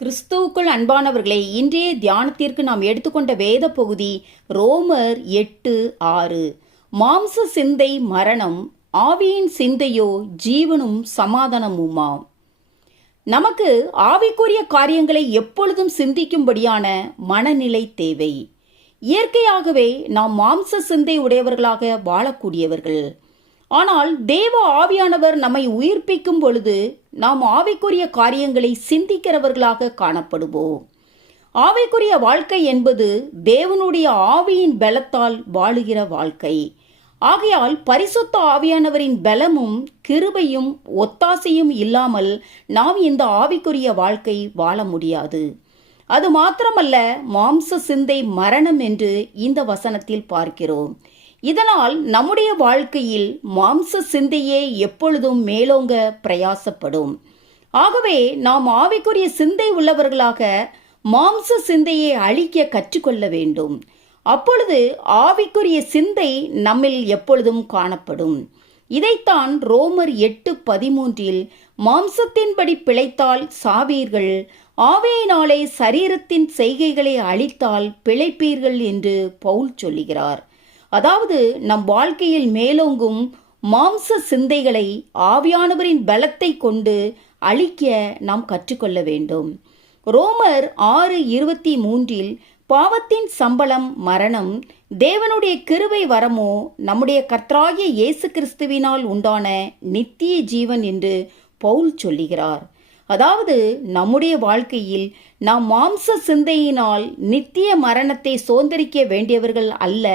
கிறிஸ்துவுக்குள் அன்பானவர்களே இன்றைய தியானத்திற்கு நாம் எடுத்துக்கொண்ட வேத பகுதி ரோமர் எட்டு ஆறு. மாம்ச சிந்தை மரணம் ஆவியின் சிந்தையோ ஜீவனும் சமாதானமுமாம். நமக்கு ஆவிக்குரிய காரியங்களை எப்பொழுதும் சிந்திக்கும்படியான மனநிலை தேவை. இயற்கையாகவே நாம் மாம்ச சிந்தை உடையவர்களாக வாழக்கூடியவர்கள். ஆனால் தேவ ஆவியானவர் நம்மை உயிர்ப்பிக்கும் பொழுது நாம் ஆவிக்குரிய காரியங்களை சிந்திக்கிறவர்களாக காணப்படுவோம். ஆவிக்குரிய வாழ்க்கை என்பது தேவனுடைய ஆவியின் பலத்தால் வாழுகிற வாழ்க்கை. ஆகையால் பரிசுத்த ஆவியானவரின் பலமும் கிருபையும் ஒத்தாசையும் இல்லாமல் நாம் இந்த ஆவிக்குரிய வாழ்க்கை வாழ முடியாது. அது மாத்திரமல்ல மாம்ச சிந்தை மரணம் என்று இந்த வசனத்தில் பார்க்கிறோம். இதனால் நம்முடைய வாழ்க்கையில் மாம்ச சிந்தையே எப்பொழுதும் மேலோங்க பிரயாசப்படும். ஆகவே நாம் ஆவிக்குரிய சிந்தை உள்ளவர்களாக மாம்ச சிந்தையை அழிக்க கற்றுக்கொள்ள வேண்டும். அப்பொழுது ஆவிக்குரிய சிந்தை நம்மில் எப்பொழுதும் காணப்படும். இதைத்தான் ரோமர் எட்டு பதிமூன்றில் மாம்சத்தின்படி பிழைத்தால் சாவீர்கள் ஆவியினாலே சரீரத்தின் செய்கைகளை அழித்தால் பிழைப்பீர்கள் என்று பவுல் சொல்லுகிறார். அதாவது நம் வாழ்க்கையில் மேலோங்கும் மாம்ச சிந்தைகளை ஆவியானவரின் பலத்தை கொண்டு அழிக்க நாம் கற்றுக்கொள்ள வேண்டும். ரோமர் ஆறு இருபத்தி மூன்றில் பாவத்தின் சம்பளம் மரணம் தேவனுடைய கிருவை வரமோ நம்முடைய கர்த்தராகிய இயேசு கிறிஸ்துவினால் உண்டான நித்திய ஜீவன் என்று பவுல் சொல்லுகிறார். அதாவது நம்முடைய வாழ்க்கையில் நாம் மாம்ச சிந்தையினால் நித்திய மரணத்தை சோந்தரிக்க வேண்டியவர்கள் அல்ல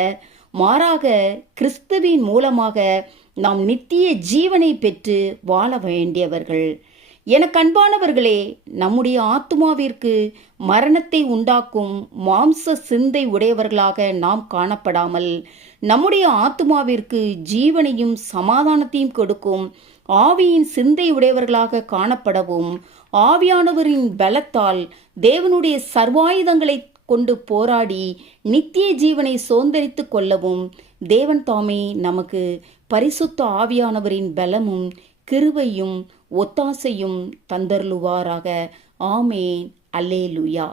மாறாக கிறிஸ்துவின் மூலமாக நாம் நித்திய ஜீவனை பெற்று வாழ வேண்டியவர்கள். எனக்கு அன்பானவர்களே நம்முடைய ஆத்மாவிற்கு மரணத்தை உண்டாக்கும் மாம்ச சிந்தை உடையவர்களாக நாம் காணப்படாமல் நம்முடைய ஆத்மாவிற்கு ஜீவனையும் சமாதானத்தையும் கொடுக்கும் ஆவியின் சிந்தை உடையவர்களாக காணப்படவும் ஆவியானவரின் பலத்தால் தேவனுடைய சர்வாயுதங்களை கொண்டு போராடி நித்திய ஜீவனை சோந்தரித்து கொள்ளவும் தேவன் தாமே நமக்கு பரிசுத்த ஆவியானவரின் பலமும் கிருவையும் ஒத்தாசையும் தந்தருளுவாராக. ஆமேன். அல்லேலுயா.